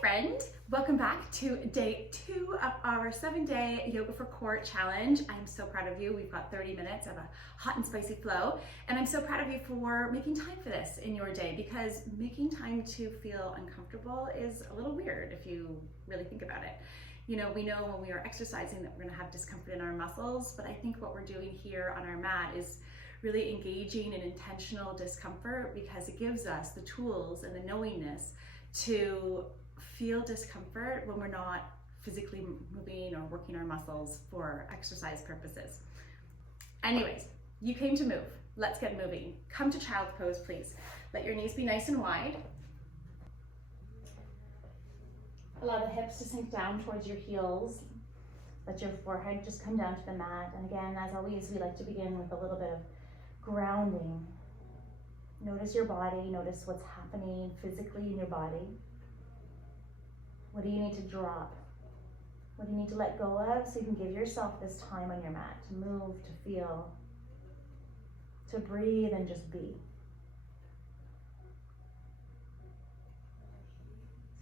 friend, welcome back to day 2 of our 7-day Yoga for Core challenge. I'm so proud of you. We've got 30 minutes of a hot and spicy flow, and I'm so proud of you for making time for this in your day, because making time to feel uncomfortable is a little weird if you really think about it. You know, we know when we are exercising that we're going to have discomfort in our muscles, but I think what we're doing here on our mat is really engaging in intentional discomfort, because it gives us the tools and the knowingness to feel discomfort when we're not physically moving or working our muscles for exercise purposes. Anyways, you came to move. Let's get moving. Come to child's pose, please. Let your knees be nice and wide. Allow the hips to sink down towards your heels. Let your forehead just come down to the mat. And again, as always, we like to begin with a little bit of grounding. Notice your body, notice what's happening physically in your body. What do you need to drop? What do you need to let go of so you can give yourself this time on your mat to move, to feel, to breathe and just be.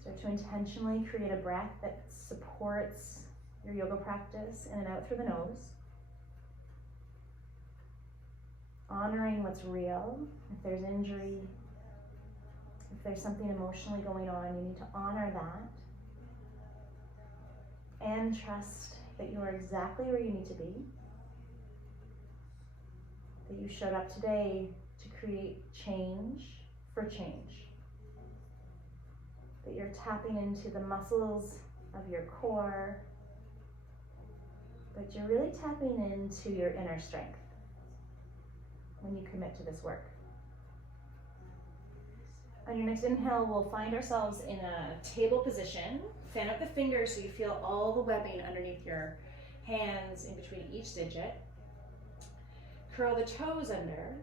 Start to intentionally create a breath that supports your yoga practice in and out through the nose. Honoring what's real. If there's injury, if there's something emotionally going on, you need to honor that. And trust that you are exactly where you need to be. That you showed up today to create change for change. That you're tapping into the muscles of your core. But you're really tapping into your inner strength when you commit to this work. On your next inhale, we'll find ourselves in a table position. Fan out the fingers so you feel all the webbing underneath your hands in between each digit. Curl the toes under.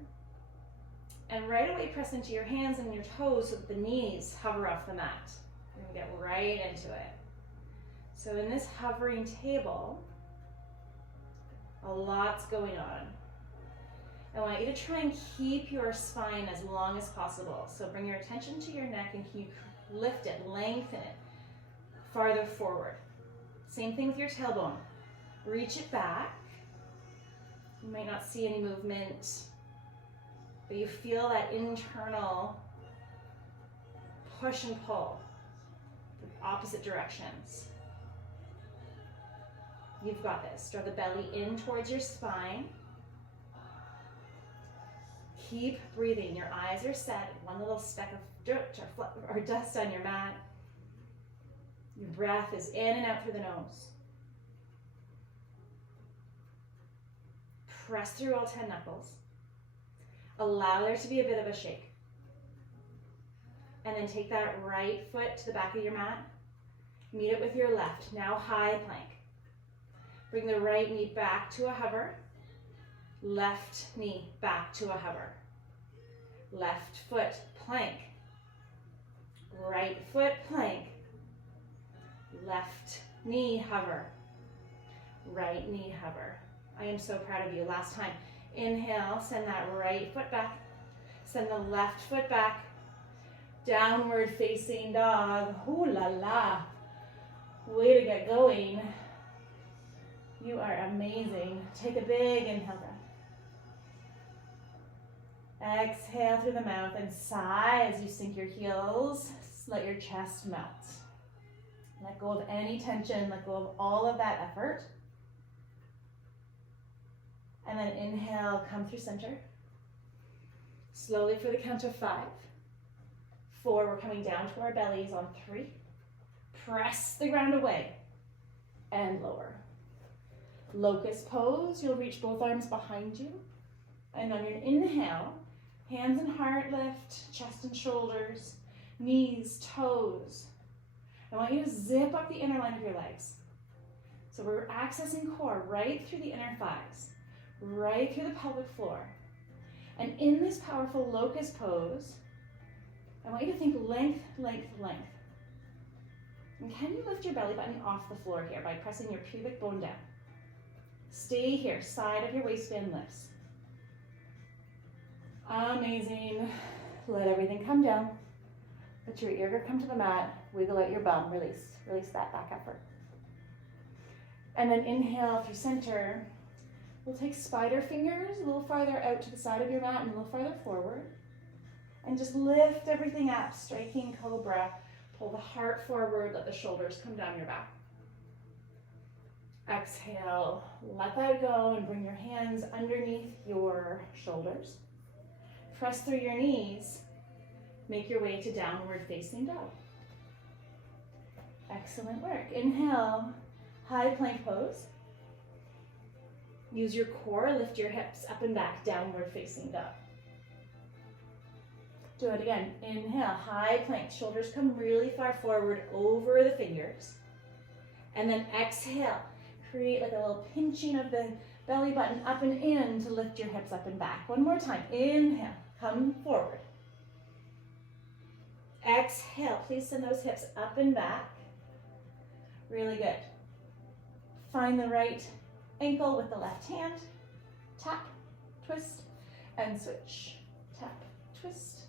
And right away press into your hands and your toes so that the knees hover off the mat. We're gonna get right into it. So in this hovering table, a lot's going on. I want you to try and keep your spine as long as possible. So bring your attention to your neck and you lift it, lengthen it farther forward. Same thing with your tailbone. Reach it back. You might not see any movement, but you feel that internal push and pull, the opposite directions. You've got this. Draw the belly in towards your spine. Keep breathing. Your eyes are set. One little speck of dirt or dust on your mat. Your breath is in and out through the nose. Press through all 10 knuckles. Allow there to be a bit of a shake. And then take that right foot to the back of your mat. Meet it with your left. Now high plank. Bring the right knee back to a hover. Left knee back to a hover. Left foot, plank. Right foot, plank. Left knee, hover. Right knee, hover. I am so proud of you. Last time. Inhale, send that right foot back. Send the left foot back. Downward facing dog. Ooh la la. Way to get going. You are amazing. Take a big inhale breath. Exhale through the mouth and sigh as you sink your heels. Let your chest melt. Let go of any tension. Let go of all of that effort. And then inhale, come through center. Slowly for the count of 5. 4, we're coming down to our bellies on 3. Press the ground away and lower. Locust pose, you'll reach both arms behind you. And on your inhale, hands and heart lift, chest and shoulders, knees, toes. I want you to zip up the inner line of your legs. So we're accessing core right through the inner thighs, right through the pelvic floor. And in this powerful locust pose, I want you to think length, length, length. And can you lift your belly button off the floor here by pressing your pubic bone down? Stay here, side of your waistband lifts. Amazing. Let everything come down. Let your ear come to the mat. Wiggle out your bum, release. Release that back effort. And then inhale through center. We'll take spider fingers a little farther out to the side of your mat and a little farther forward. And just lift everything up, striking cobra. Pull the heart forward, let the shoulders come down your back. Exhale, let that go and bring your hands underneath your shoulders. Press through your knees. Make your way to downward facing dog. Excellent work. Inhale, high plank pose. Use your core, lift your hips up and back, downward facing dog. Do it again. Inhale, high plank. Shoulders come really far forward over the fingers. And then exhale. Create like a little pinching of the belly button up and in to lift your hips up and back. One more time. Inhale, come forward. Exhale, please send those hips up and back. Really good. Find the right ankle with the left hand. Tap, twist, and switch. Tap, twist,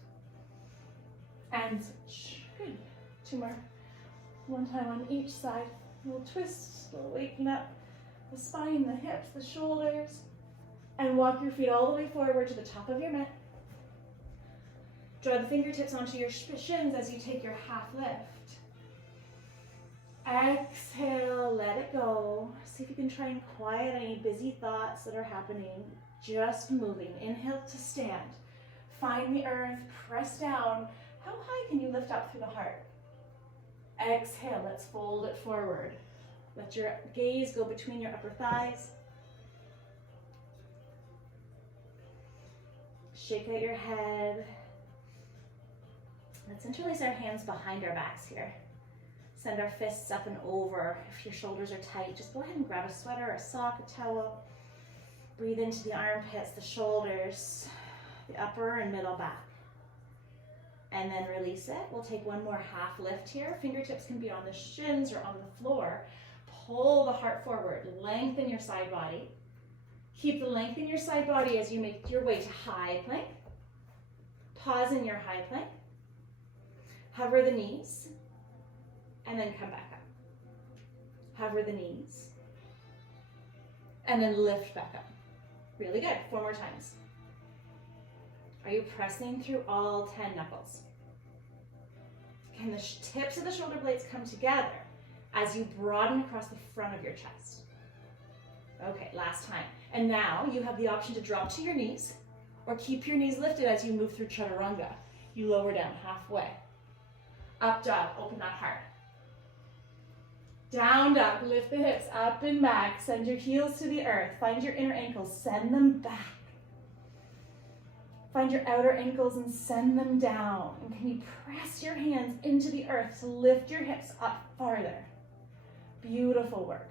and switch. Good. Two more. One time on each side. A little twist, a little waking up the spine, the hips, the shoulders. And walk your feet all the way forward to the top of your mat. Draw the fingertips onto your shins as you take your half lift. Exhale, let it go. See if you can try and quiet any busy thoughts that are happening. Just moving. Inhale to stand. Find the earth, press down. How high can you lift up through the heart? Exhale, let's fold it forward. Let your gaze go between your upper thighs. Shake out your head. Let's interlace our hands behind our backs here. Send our fists up and over. If your shoulders are tight, just go ahead and grab a sweater, a sock, a towel. Breathe into the armpits, the shoulders, the upper and middle back. And then release it. We'll take one more half lift here. Fingertips can be on the shins or on the floor. Pull the heart forward. Lengthen your side body. Keep the length in your side body as you make your way to high plank. Pause in your high plank. Hover the knees. And then come back up. Hover the knees. And then lift back up. Really good. 4 more times. Are you pressing through all 10 knuckles? Can the tips of the shoulder blades come together as you broaden across the front of your chest? Okay, last time. And now you have the option to drop to your knees or keep your knees lifted as you move through chaturanga. You lower down halfway. Up dog, open that heart. Down dog, lift the hips up and back. Send your heels to the earth. Find your inner ankles, send them back. Find your outer ankles and send them down. And can you press your hands into the earth to lift your hips up farther? Beautiful work.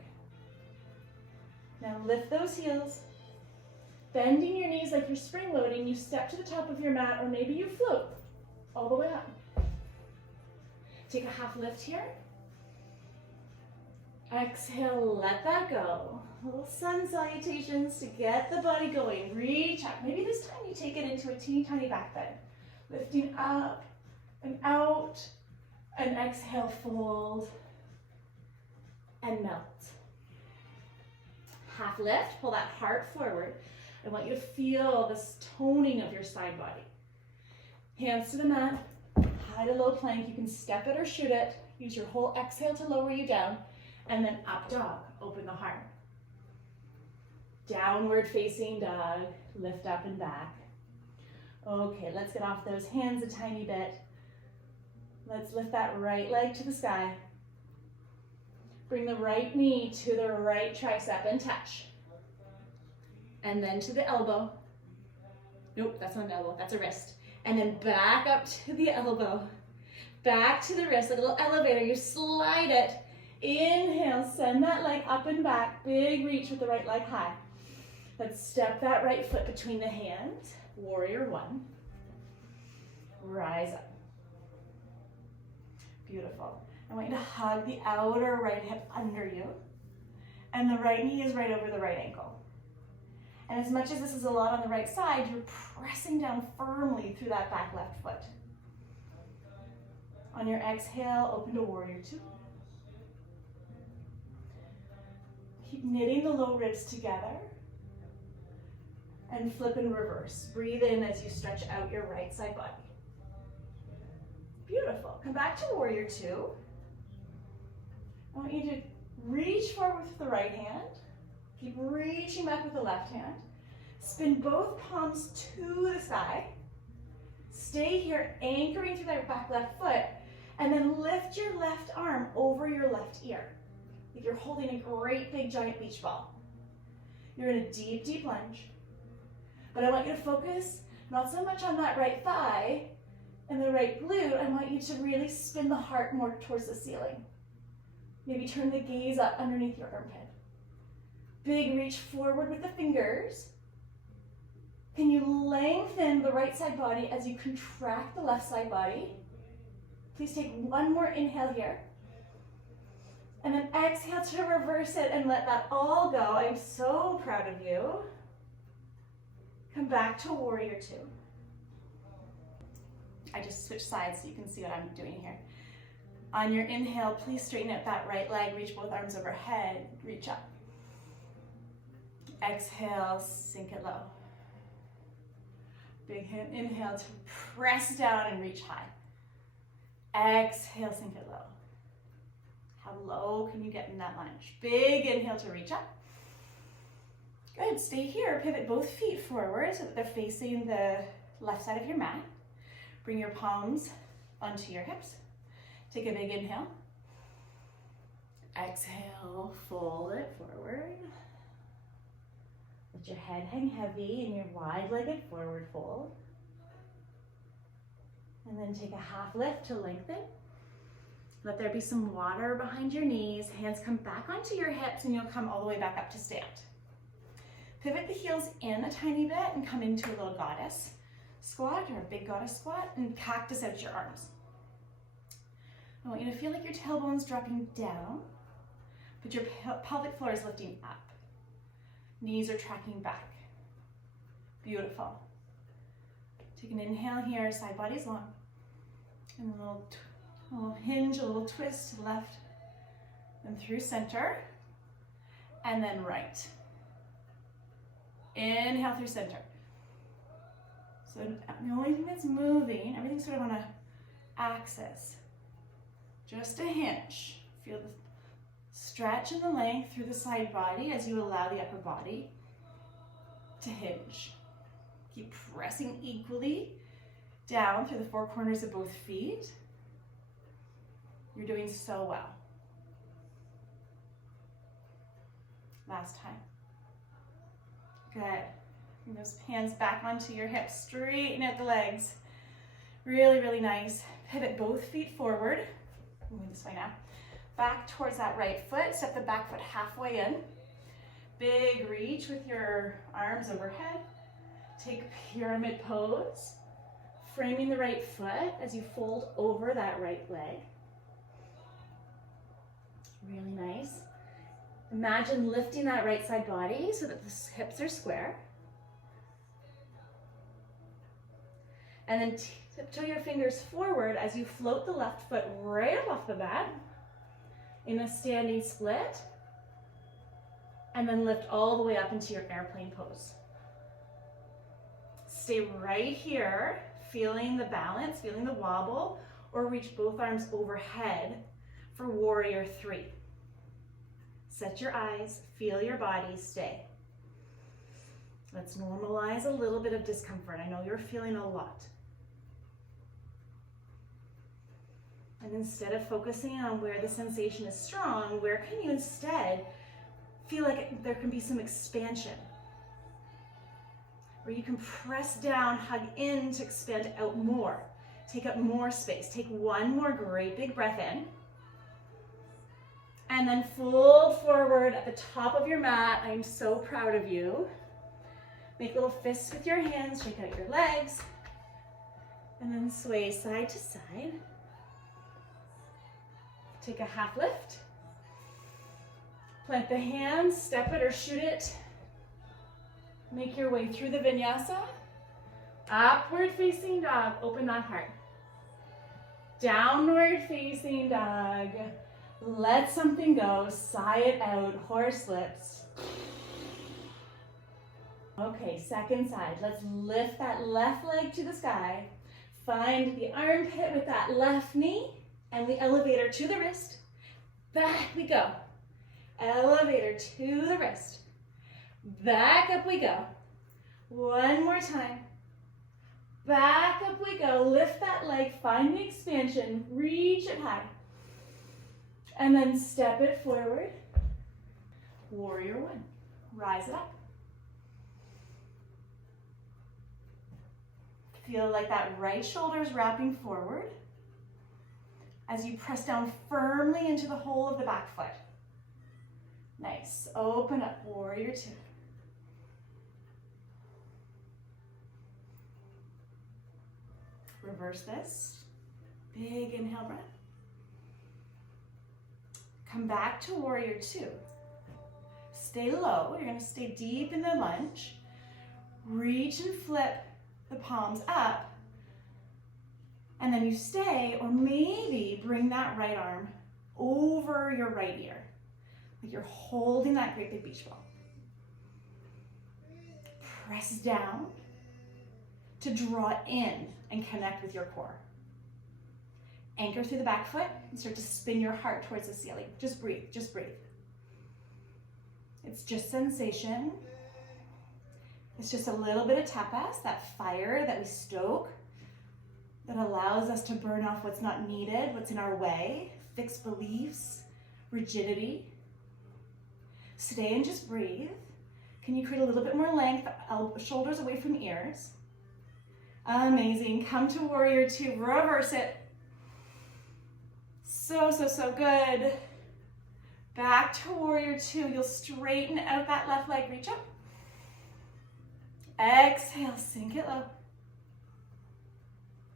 Now lift those heels. Bending your knees like you're spring loading, you step to the top of your mat, or maybe you float all the way up. Take a half lift here. Exhale, let that go. Little sun salutations to get the body going. Reach up. Maybe this time you take it into a teeny tiny back bend. Lifting up and out. And exhale, fold and melt. Half lift, pull that heart forward. I want you to feel this toning of your side body. Hands to the mat, high to low plank. You can step it or shoot it. Use your whole exhale to lower you down. And then up dog, open the heart. Downward facing dog, lift up and back. Okay, let's get off those hands a tiny bit. Let's lift that right leg to the sky. Bring the right knee to the right tricep and touch. And then to the elbow. Nope, that's not an elbow, that's a wrist. And then back up to the elbow. Back to the wrist, like a little elevator. You slide it. Inhale, send that leg up and back. Big reach with the right leg high. Let's step that right foot between the hands. Warrior one. Rise up. Beautiful. I want you to hug the outer right hip under you. And the right knee is right over the right ankle. And as much as this is a lot on the right side, you're pressing down firmly through that back left foot. On your exhale, open to warrior two. Keep knitting the low ribs together. And flip and reverse. Breathe in as you stretch out your right side body. Beautiful. Come back to warrior two. I want you to reach forward with the right hand. Keep reaching back with the left hand. Spin both palms to the sky. Stay here, anchoring through that back left foot, and then lift your left arm over your left ear. Like you're holding a great big giant beach ball. You're in a deep, deep lunge. But I want you to focus not so much on that right thigh and the right glute. I want you to really spin the heart more towards the ceiling. Maybe turn the gaze up underneath your armpit. Big reach forward with the fingers. Can you lengthen the right side body as you contract the left side body? Please take one more inhale here. And then exhale to reverse it and let that all go. I'm so proud of you. Come back to warrior two. I just switched sides so you can see what I'm doing here. On your inhale, please straighten out that right leg, reach both arms overhead, reach up. Exhale, sink it low. Big inhale to press down and reach high. Exhale, sink it low. How low can you get in that lunge? Big inhale to reach up. Good, stay here. Pivot both feet forward so that they're facing the left side of your mat. Bring your palms onto your hips. Take a big inhale. Exhale, fold it forward. Let your head hang heavy in your wide-legged forward fold. And then take a half lift to lengthen. Let there be some water behind your knees. Hands come back onto your hips and you'll come all the way back up to stand. Pivot the heels in a tiny bit and come into a little goddess squat or a big goddess squat and cactus out your arms. I want you to feel like your tailbone's dropping down, but your pelvic floor is lifting up. Knees are tracking back. Beautiful. Take an inhale here, side body's long. And a little hinge, a little twist to the left, and through center, and then right. Inhale through center. So the only thing that's moving, everything's sort of on an axis. Just a hinge. Feel the stretch and the length through the side body as you allow the upper body to hinge. Keep pressing equally down through the four corners of both feet. You're doing so well. Last time. Good. Bring those hands back onto your hips. Straighten out the legs. Really, really nice. Pivot both feet forward. Move this way now. Back towards that right foot. Step the back foot halfway in. Big reach with your arms overhead. Take pyramid pose. Framing the right foot as you fold over that right leg. Really nice. Imagine lifting that right side body so that the hips are square. And then tiptoe your fingers forward as you float the left foot right up off the mat in a standing split. And then lift all the way up into your airplane pose. Stay right here, feeling the balance, feeling the wobble, or reach both arms overhead for warrior three. Set your eyes, feel your body, stay. Let's normalize a little bit of discomfort. I know you're feeling a lot. And instead of focusing on where the sensation is strong, where can you instead feel like there can be some expansion? Where you can press down, hug in to expand out more. Take up more space. Take one more great big breath in. And then fold forward at the top of your mat. I'm so proud of you. Make little fists with your hands, shake out your legs, and then sway side to side. Take a half lift. Plant the hands, step it or shoot it. Make your way through the vinyasa. Upward facing dog, open that heart. Downward facing dog. Let something go, sigh it out, horse lips. Okay, second side. Let's lift that left leg to the sky. Find the armpit with that left knee and the elevator to the wrist. Back we go. Elevator to the wrist. Back up we go. One more time. Back up we go. Lift that leg, find the expansion, reach it high. And then step it forward. Warrior one. Rise it up. Feel like that right shoulder is wrapping forward as you press down firmly into the hole of the back foot. Nice. Open up. Warrior two. Reverse this. Big inhale breath. Come back to warrior two. Stay low. You're going to stay deep in the lunge. Reach and flip the palms up. And then you stay, or maybe bring that right arm over your right ear. Like you're holding that great big beach ball. Press down to draw in and connect with your core. Anchor through the back foot and start to spin your heart towards the ceiling. Just breathe, just breathe. It's just sensation. It's just a little bit of tapas, that fire that we stoke that allows us to burn off what's not needed, what's in our way, fixed beliefs, rigidity. Stay and just breathe. Can you create a little bit more length, shoulders away from ears? Amazing. Come to warrior two, reverse it. So good. Back to warrior two. You'll straighten out that left leg, reach up. Exhale, sink it low.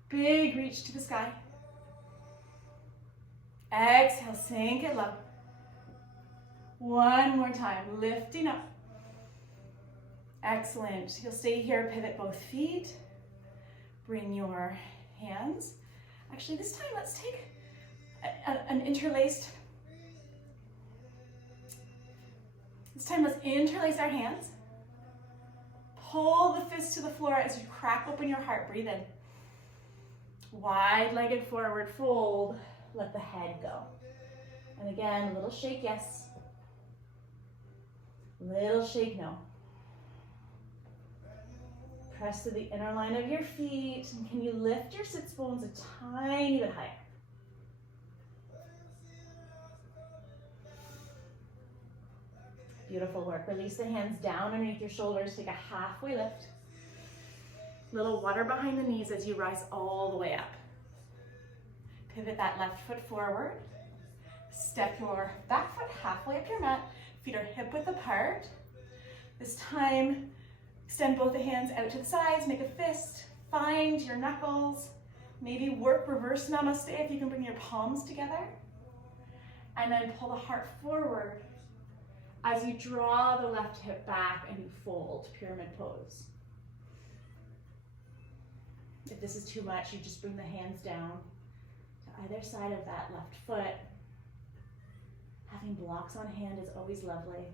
Big reach to the sky. Exhale, sink it low. One more time, lifting up. Excellent. You'll stay here, pivot both feet. Bring your hands. Actually, this time let's take an interlaced. This time let's interlace our hands. Pull the fists to the floor as you crack open your heart. Breathe in. Wide-legged forward fold. Let the head go. And again, a little shake, yes. Little shake, no. Press to the inner line of your feet. And can you lift your sits bones a tiny bit higher? Beautiful work. Release the hands down underneath your shoulders. Take a halfway lift. Little water behind the knees as you rise all the way up. Pivot that left foot forward. Step your back foot halfway up your mat. Feet are hip width apart. This time, extend both the hands out to the sides. Make a fist. Find your knuckles. Maybe work reverse namaste if you can bring your palms together. And then pull the heart forward as you draw the left hip back and you fold, pyramid pose. If this is too much, you just bring the hands down to either side of that left foot. Having blocks on hand is always lovely.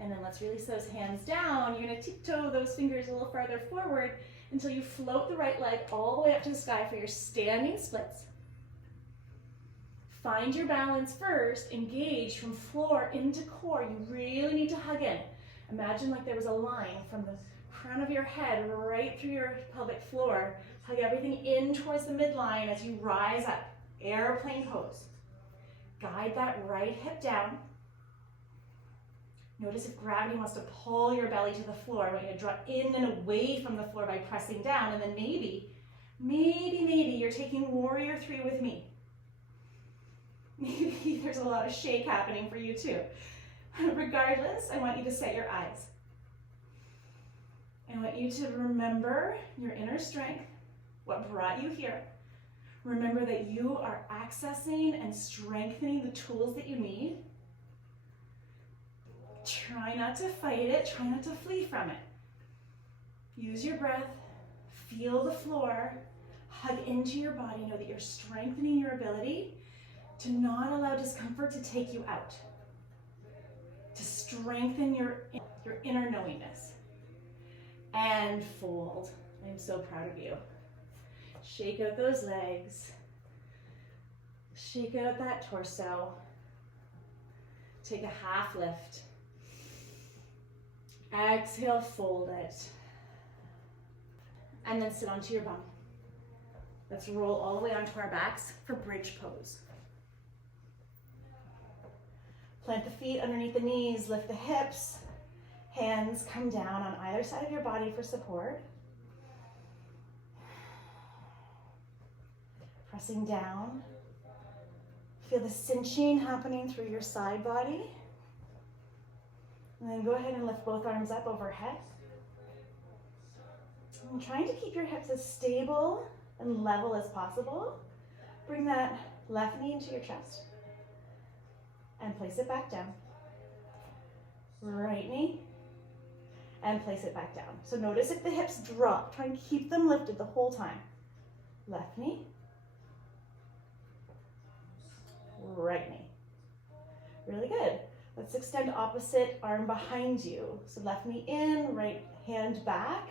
And then let's release those hands down. You're gonna tiptoe those fingers a little farther forward until you float the right leg all the way up to the sky for your standing splits. Find your balance first, engage from floor into core. You really need to hug in. Imagine like there was a line from the crown of your head right through your pelvic floor. Hug everything in towards the midline as you rise up. Airplane pose. Guide that right hip down. Notice if gravity wants to pull your belly to the floor. I want you to draw in and away from the floor by pressing down. And then maybe you're taking warrior three with me. Maybe there's a lot of shake happening for you too. Regardless, I want you to set your eyes. I want you to remember your inner strength, what brought you here. Remember that you are accessing and strengthening the tools that you need. Try not to fight it, try not to flee from it. Use your breath, feel the floor, hug into your body. Know that you're strengthening your ability to not allow discomfort to take you out, to strengthen your inner knowingness. And fold. I'm so proud of you. Shake out those legs. Shake out that torso. Take a half lift. Exhale, fold it. And then sit onto your bum. Let's roll all the way onto our backs for bridge pose. Plant the feet underneath the knees, lift the hips. Hands come down on either side of your body for support. Pressing down. Feel the cinching happening through your side body. And then go ahead and lift both arms up overhead. And trying to keep your hips as stable and level as possible. Bring that left knee into your chest. And place it back down. Right knee. And place it back down. So notice if the hips drop, try and keep them lifted the whole time. Left knee. Right knee. Really good. Let's extend opposite arm behind you. So left knee in, right hand back,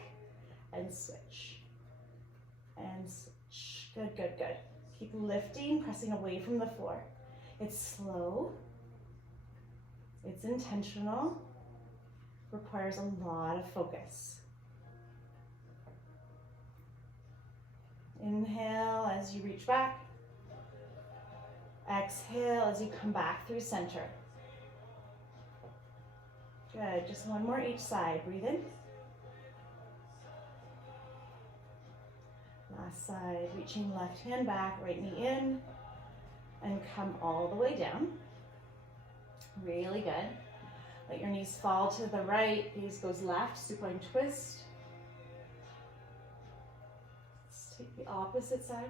and switch. And switch. Good, good, good. Keep lifting, pressing away from the floor. It's slow. It's intentional. Requires a lot of focus. Inhale as you reach back. Exhale as you come back through center. Good, just one more each side. Breathe in. Last side, reaching left hand back, right knee in, and come all the way down. Really good. Let your knees fall to the right, gaze goes left, supine twist. Let's take the opposite side.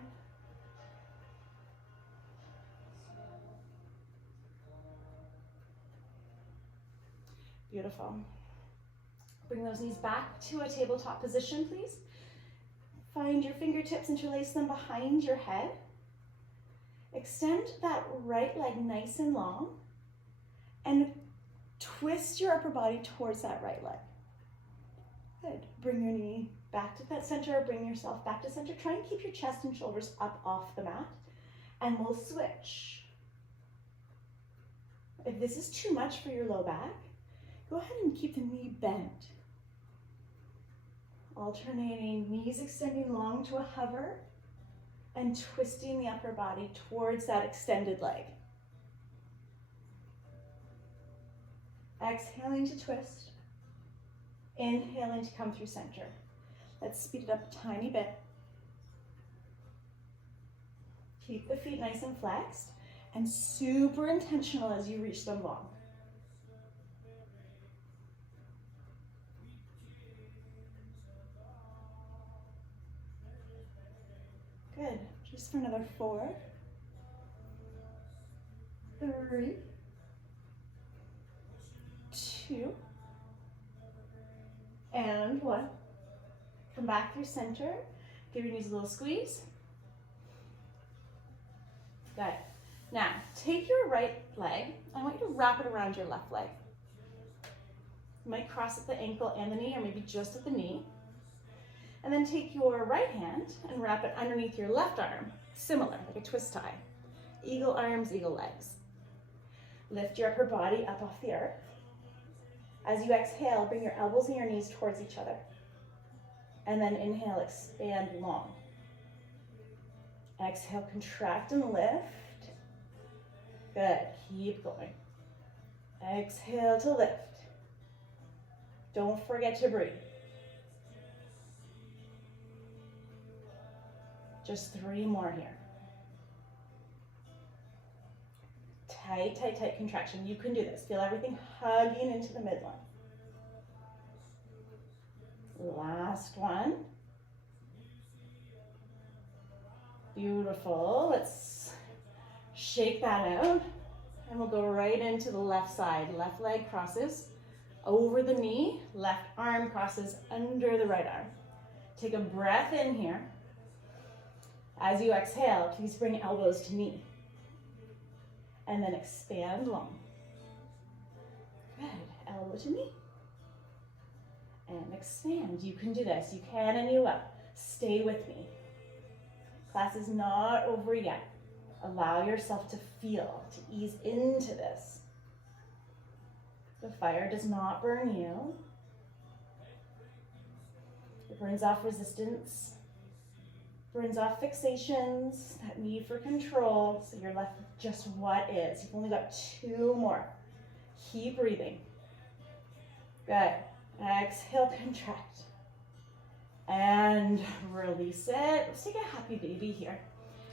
Beautiful. Bring those knees back to a tabletop position, please. Find your fingertips, interlace them behind your head. Extend that right leg nice and long and twist your upper body towards that right leg. Good. Bring your knee back to that center, bring yourself back to center. Try and keep your chest and shoulders up off the mat, and we'll switch. If this is too much for your low back, go ahead and keep the knee bent. Alternating knees extending long to a hover and twisting the upper body towards that extended leg. Exhaling to twist. Inhaling to come through center. Let's speed it up a tiny bit. Keep the feet nice and flexed and super intentional as you reach them long. Good. Just for another 4, 3, 2, and 1. Come back through center. Give your knees a little squeeze. Good. Now, take your right leg. I want you to wrap it around your left leg. You might cross at the ankle and the knee, or maybe just at the knee. And then take your right hand and wrap it underneath your left arm, similar, like a twist tie. Eagle arms, eagle legs. Lift your upper body up off the earth. As you exhale, bring your elbows and your knees towards each other. And then inhale, expand long. Exhale, contract and lift. Good, keep going. Exhale to lift. Don't forget to breathe. Just 3 more here. Tight, tight, tight contraction. You can do this. Feel everything hugging into the midline. Last one. Beautiful. Let's shake that out. And we'll go right into the left side. Left leg crosses over the knee, left arm crosses under the right arm. Take a breath in here. As you exhale, please bring elbows to knee. And then expand long. Good, elbow to knee. And expand, you can do this. You can and you will. Stay with me. Class is not over yet. Allow yourself to feel, to ease into this. The fire does not burn you. It burns off resistance, burns off fixations, that need for control, so you're left with just what is. You've only got 2 more. Keep breathing. Good. Exhale, contract. And release it. Let's take a happy baby here.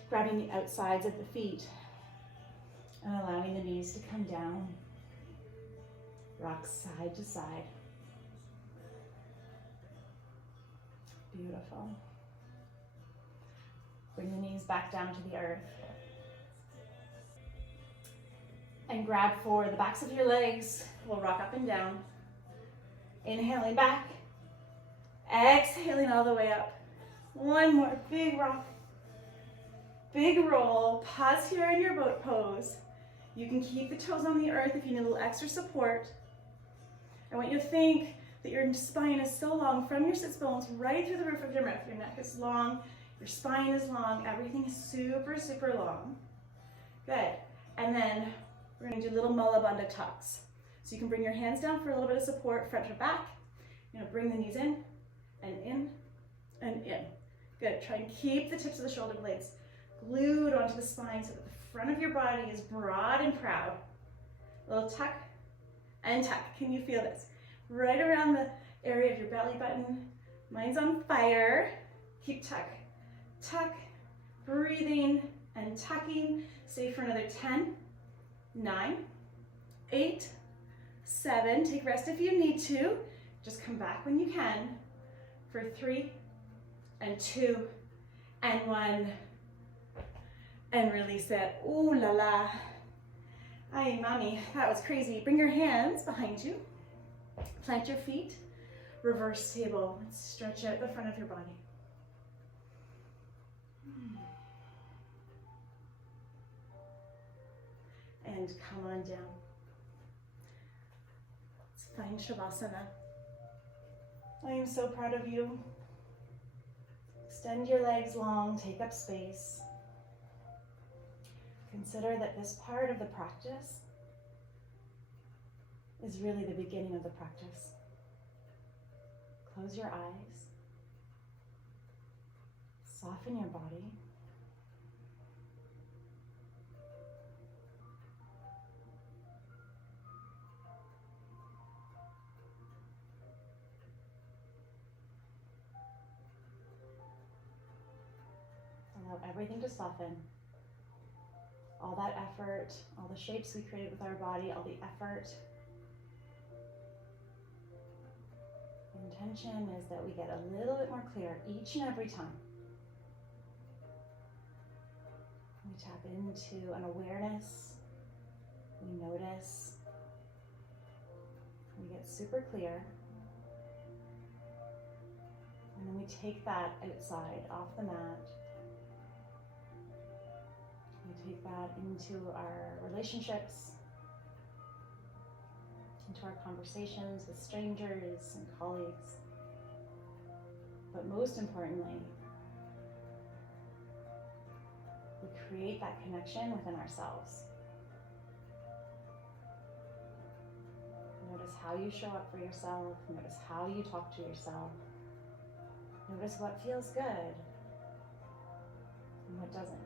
Grabbing the outsides of the feet and allowing the knees to come down. Rock side to side. Beautiful. Bring the knees back down to the earth. And grab for the backs of your legs. We'll rock up and down. Inhaling back. Exhaling all the way up. One more big rock. Big roll. Pause here in your boat pose. You can keep the toes on the earth if you need a little extra support. I want you to think that your spine is so long from your sits bones right through the roof of your mouth. Your neck is long, your spine is long, everything is super, super long. Good. And then we're going to do little mulla bandha tucks. So you can bring your hands down for a little bit of support, front to back. You're going to bring the knees in and in and in. Good. Try and keep the tips of the shoulder blades glued onto the spine so that the front of your body is broad and proud. A little tuck and tuck. Can you feel this? Right around the area of your belly button. Mine's on fire. Keep tuck, tuck, breathing and tucking. Stay for another 10, 9, 8, 7. Take rest if you need to. Just come back when you can. For 3 and 2 and 1. And release it. Ooh la la. Ay, mommy, that was crazy. Bring your hands behind you. Plant your feet. Reverse table. Let's stretch out the front of your body. And come on down. Let's find Shavasana. I am so proud of you. Extend your legs long, take up space. Consider that this part of the practice is really the beginning of the practice. Close your eyes. Soften your body. Allow everything to soften. All that effort, all the shapes we created with our body, all the effort. The intention is that we get a little bit more clear each and every time. We tap into an awareness. We notice. We get super clear. And then we take that outside, off the mat. We take that into our relationships, into our conversations with strangers and colleagues. But most importantly, we create that connection within ourselves. Notice how you show up for yourself. Notice how you talk to yourself. Notice what feels good and what doesn't.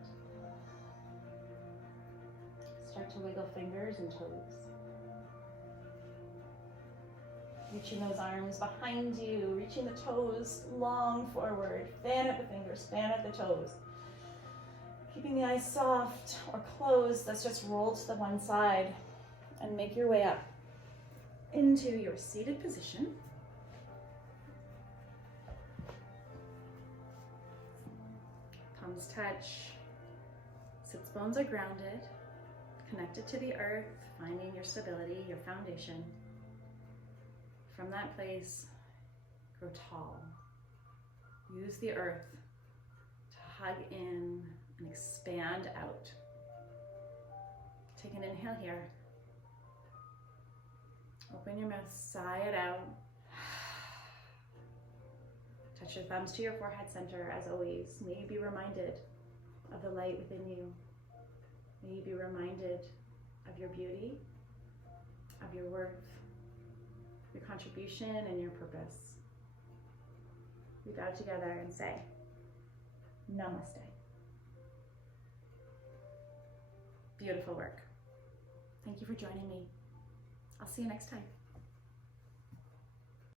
Start to wiggle fingers and toes. Reaching those arms behind you, reaching the toes long forward. Fan at the fingers, fan at the toes. Keeping the eyes soft or closed, let's just roll to the one side and make your way up into your seated position. Palms touch, sits bones are grounded, connected to the earth, finding your stability, your foundation. from that place, grow tall. Use the earth to hug in and expand out. Take an inhale here. Open your mouth, sigh it out. Touch your thumbs to your forehead center as always. May you be reminded of the light within you. May you be reminded of your beauty, of your worth, your contribution, and your purpose. We bow together and say, Namaste. Beautiful work. Thank you for joining me. I'll see you next time.